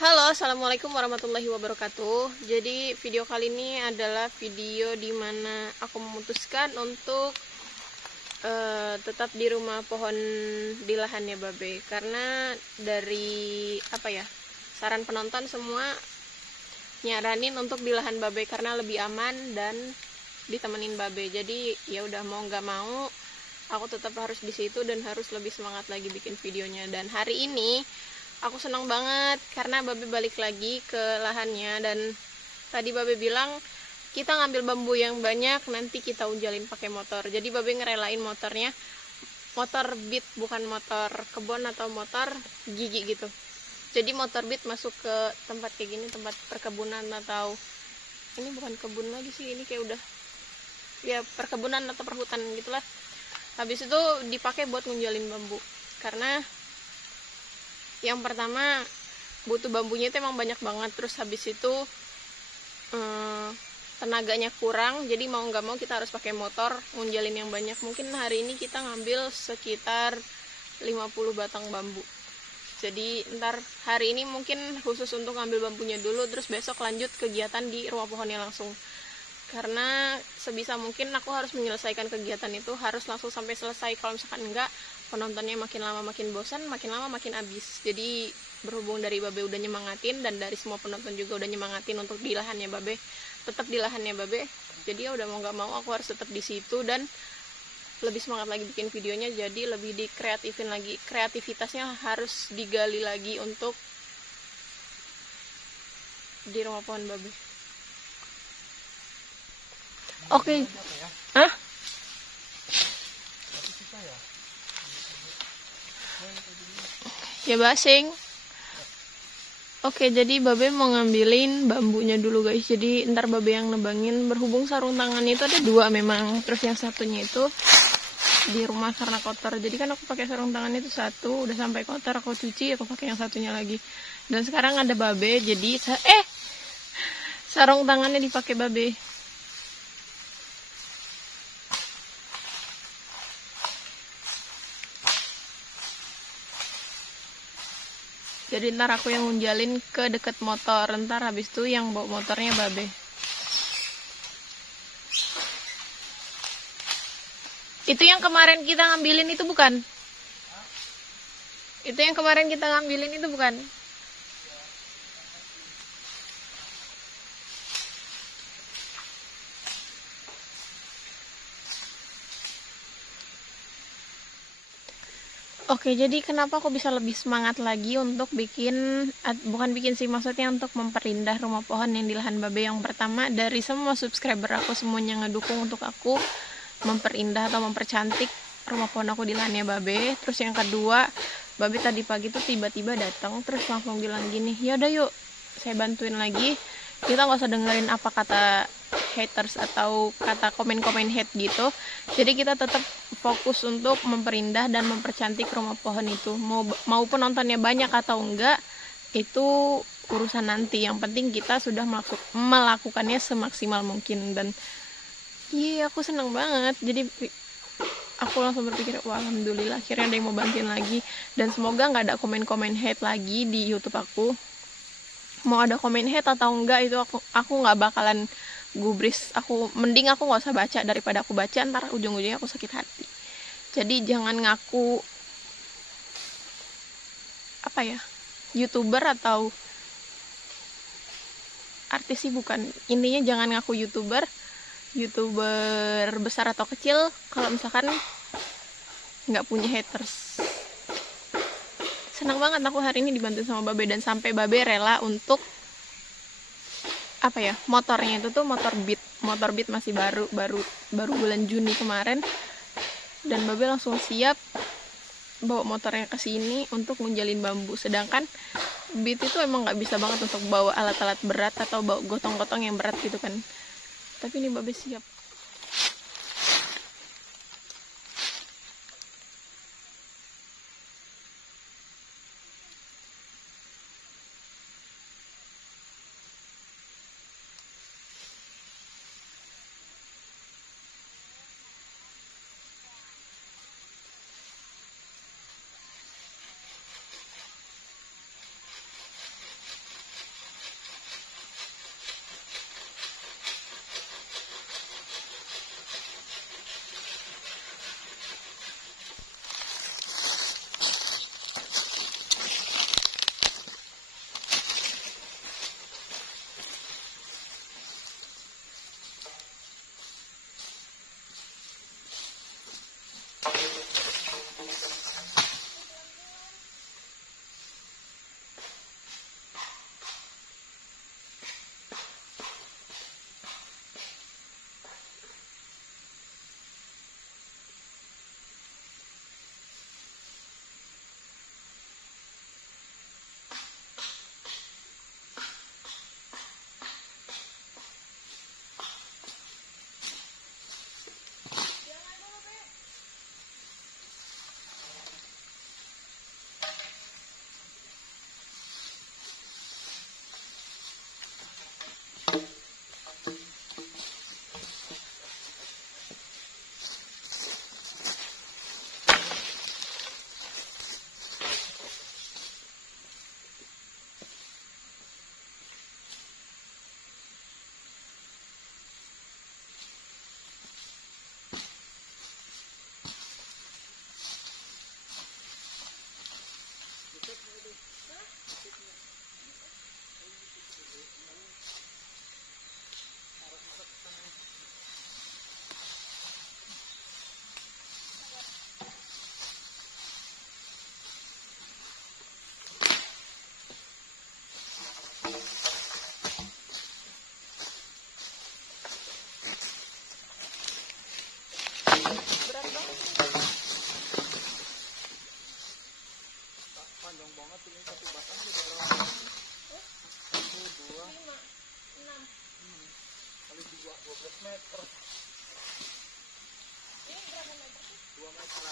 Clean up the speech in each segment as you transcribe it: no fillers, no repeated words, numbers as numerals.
Halo, assalamualaikum warahmatullahi wabarakatuh. Jadi video kali ini adalah video dimana aku memutuskan untuk tetap di rumah pohon di lahannya Babe, karena dari saran penonton semua nyaranin untuk di lahan Babe karena lebih aman dan ditemenin Babe. Jadi ya udah mau nggak mau aku tetap harus di situ dan harus lebih semangat lagi bikin videonya. Dan hari ini aku senang banget karena Babe balik lagi ke lahannya, dan tadi Babe bilang kita ngambil bambu yang banyak, nanti kita unjalin pakai motor. Jadi Babe ngerelain motornya, motor beat, bukan motor kebun atau motor gigi gitu. Jadi motor beat masuk ke tempat kayak gini, tempat perkebunan, atau ini bukan kebun lagi sih, ini kayak udah ya perkebunan atau perhutan gitulah. Habis itu dipakai buat ngunjalin bambu, karena yang pertama butuh bambunya itu emang banyak banget. Terus habis itu tenaganya kurang, jadi mau nggak mau kita harus pakai motor ngunjalin yang banyak. Mungkin hari ini kita ngambil sekitar 50 batang bambu. Jadi ntar hari ini mungkin khusus untuk ngambil bambunya dulu, terus besok lanjut kegiatan di rumah pohonnya langsung. Karena sebisa mungkin aku harus menyelesaikan kegiatan itu harus langsung sampai selesai. Kalau misalkan enggak, penontonnya makin lama makin bosan, makin lama makin habis. Jadi berhubung dari Babe udah nyemangatin dan dari semua penonton juga udah nyemangatin untuk di lahannya Babe, tetap di lahannya Babe. Jadi ya udah mau nggak mau aku harus tetap di situ dan lebih semangat lagi bikin videonya. Jadi lebih dikreatifin lagi, kreativitasnya harus digali lagi untuk di rumah pohon Babe. Oke. Hah? Ya basing. Oke, jadi Babe mau ngambilin bambunya dulu guys. Jadi ntar Babe yang nebangin. Berhubung sarung tangannya itu ada 2 memang. Terus yang satunya itu di rumah karena kotor. Jadi kan aku pakai sarung tangan itu 1, udah sampai kotor aku cuci, aku pakai yang satunya lagi. Dan sekarang ada Babe, jadi sarung tangannya dipakai Babe. Jadi ntar aku yang ngunjalin ke deket motor, ntar habis itu yang bawa motornya Babe. Itu yang kemarin kita ngambilin itu bukan? Itu yang kemarin kita ngambilin itu bukan? Oke, jadi kenapa aku bisa lebih semangat lagi untuk bukan bikin sih, maksudnya untuk memperindah rumah pohon yang di lahan Babe. Yang pertama, dari semua subscriber aku semuanya ngedukung untuk aku memperindah atau mempercantik rumah pohon aku di lahannya Babe. Terus yang kedua, Babe tadi pagi tuh tiba-tiba datang terus langsung bilang gini, yaudah yuk saya bantuin lagi, kita nggak usah dengerin apa kata haters atau kata komen-komen hate gitu. Jadi kita tetap fokus untuk memperindah dan mempercantik rumah pohon itu. Mau penontonnya banyak atau enggak, itu urusan nanti. Yang penting kita sudah melakukannya semaksimal mungkin. Dan aku seneng banget. Jadi aku langsung berpikir, wah alhamdulillah akhirnya ada yang mau bantuin lagi. Dan semoga nggak ada komen-komen hate lagi di YouTube aku. Mau ada komen hate atau enggak itu aku nggak bakalan gubris. Mending aku nggak usah baca daripada aku baca ntar ujung-ujungnya aku sakit hati. Jadi jangan ngaku YouTuber atau artis sih, bukan. Intinya jangan ngaku YouTuber besar atau kecil kalau misalkan nggak punya haters. Senang banget aku hari ini dibantu sama Babe, dan sampai Babe rela untuk motornya itu tuh motor beat masih baru bulan Juni kemarin, dan Babe langsung siap bawa motornya ke sini untuk ngunjalin bambu. Sedangkan beat itu emang nggak bisa banget untuk bawa alat-alat berat atau bawa gotong-gotong yang berat gitu kan, tapi ini Babe siap. meter. Ini berapa meter sih? 2 meter.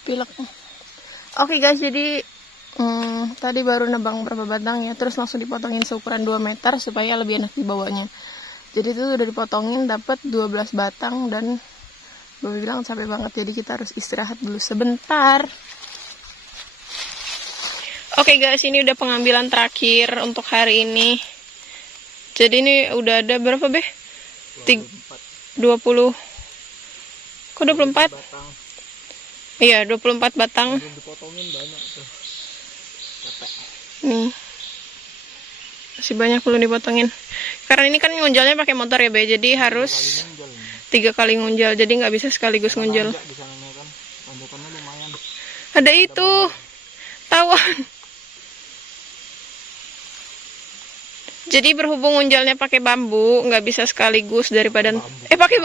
Pilek. Oke guys, jadi tadi baru nebang berapa batang ya, terus langsung dipotongin seukuran 2 meter supaya lebih enak dibawanya. Jadi itu udah dipotongin dapat 12 batang dan Bapak bilang capek banget, jadi kita harus istirahat dulu sebentar. Oke guys, ini udah pengambilan terakhir untuk hari ini. Jadi ini udah ada berapa Beh? 20. Kok 24? Iya, 24 batang. Dipotongin banyak tuh. Capek. Nih. Masih banyak belum dipotongin. Karena ini kan ngunjalnya pakai motor ya, Be. Jadi harus 3 kali ngunjal. Jadi nggak bisa sekaligus ngunjal. Ada itu. Tawan. Jadi berhubung ngunjalnya pakai bambu, nggak bisa sekaligus daripada pakai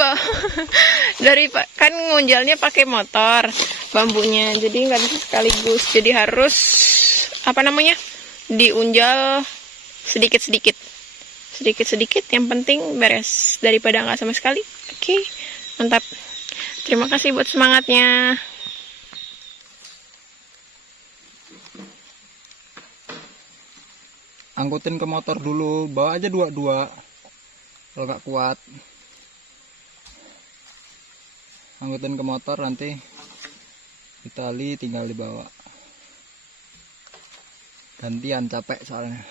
dari kan ngunjalnya pakai motor bambunya, jadi nggak bisa sekaligus. Jadi harus diunjal sedikit-sedikit, yang penting beres daripada nggak sama sekali. Oke, mantap. Terima kasih buat semangatnya. Angkutin ke motor dulu, bawa aja 2-2 kalau nggak kuat. Angkutin ke motor, nanti ditali tinggal dibawa. Gantian, capek soalnya.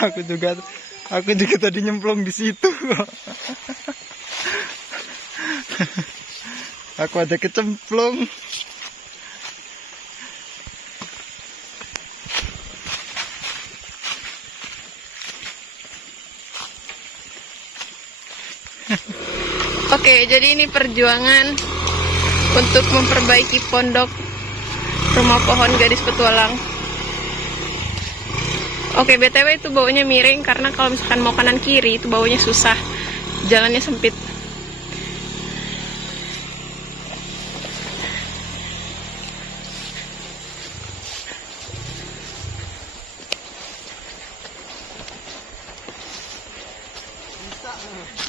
Aku juga tadi nyemplung di situ. Aku ada kecemplung. Oke, jadi ini perjuangan untuk memperbaiki pondok rumah pohon gadis petualang. Oke, BTW itu baunya miring karena kalau misalkan mau kanan kiri itu baunya susah. Jalannya sempit.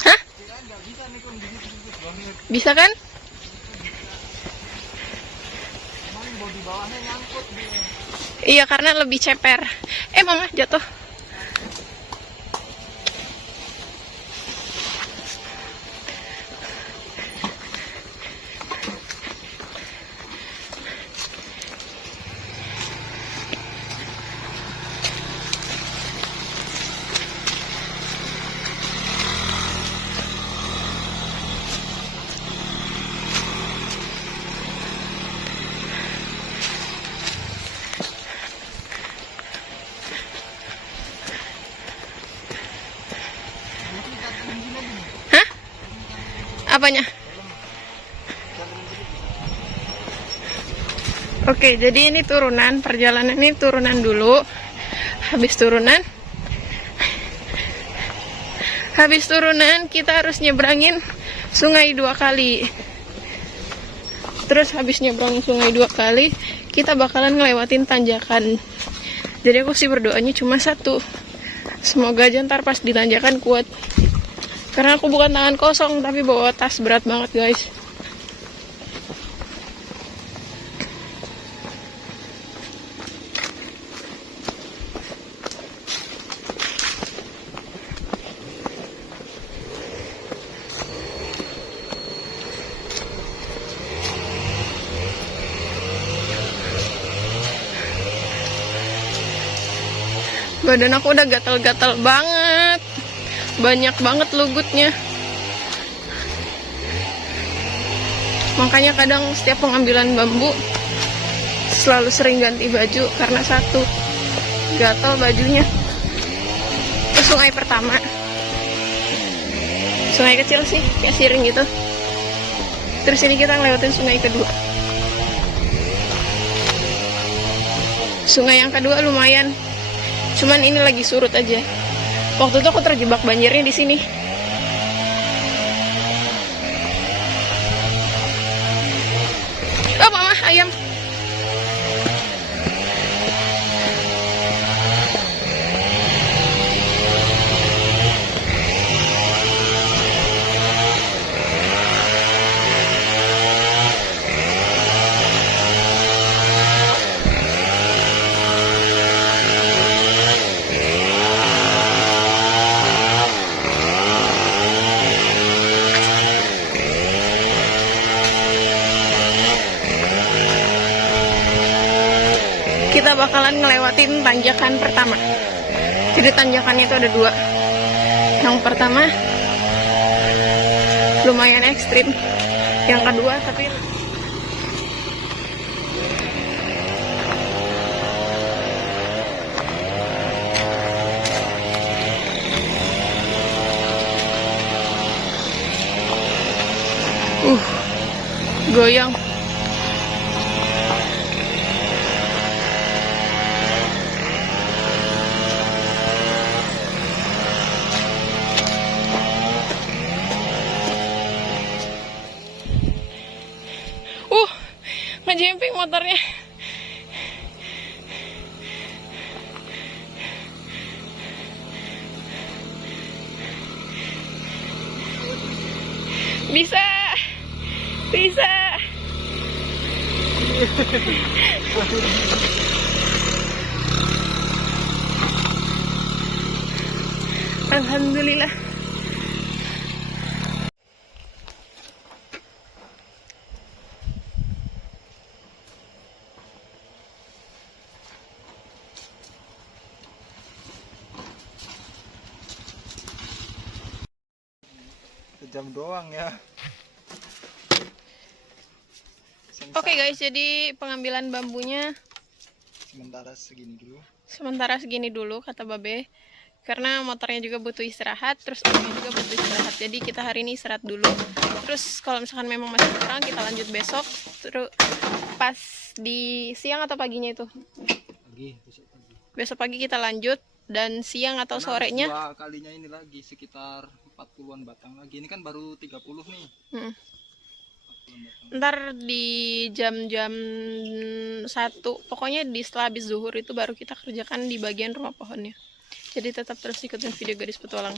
Hah? Bisa kan? Iya, karena lebih ceper. Mama jatuh. Hah? Apanya? Oke, jadi ini turunan, perjalanan ini turunan dulu. Habis turunan kita harus nyebrangin sungai 2 kali. Terus habis nyebrangin sungai 2 kali, kita bakalan ngelewatin tanjakan. Jadi aku sih berdoanya cuma satu. Semoga aja ntar pas di tanjakan kuat. Karena aku bukan tangan kosong, tapi bawa tas berat banget guys. Badan aku udah gatal-gatal banget. Banyak banget lugutnya. Makanya kadang setiap pengambilan bambu selalu sering ganti baju karena satu, gatal bajunya. Ke sungai pertama. Sungai kecil sih, kayak siring gitu. Terus ini kita ngelewatin sungai kedua. Sungai yang kedua lumayan. Cuman ini lagi surut aja. Waktu itu aku terjebak banjirnya di sini. Oh, mama, ayam. Kita bakalan ngelewatin tanjakan pertama. Jadi tanjakannya itu ada 2. Yang pertama lumayan ekstrim. Yang kedua tapi goyang. Ngejemping motornya. Bisa. Alhamdulillah. sejam doang ya. Oke guys, jadi pengambilan bambunya sementara segini dulu kata Babe, karena motornya juga butuh istirahat, terus orangnya juga butuh istirahat. Jadi kita hari ini istirahat dulu, terus kalau misalkan memang masih kurang kita lanjut besok. Terus pas di siang atau paginya itu besok pagi kita lanjut, dan siang atau karena sorenya dua kalinya ini lagi sekitar 40-an batang lagi. Ini kan baru 30 nih. 40-an batang. ntar di jam-jam 1, pokoknya di setelah habis zuhur itu baru kita kerjakan di bagian rumah pohonnya. Jadi tetap terus ikutin video Gadis Petualang.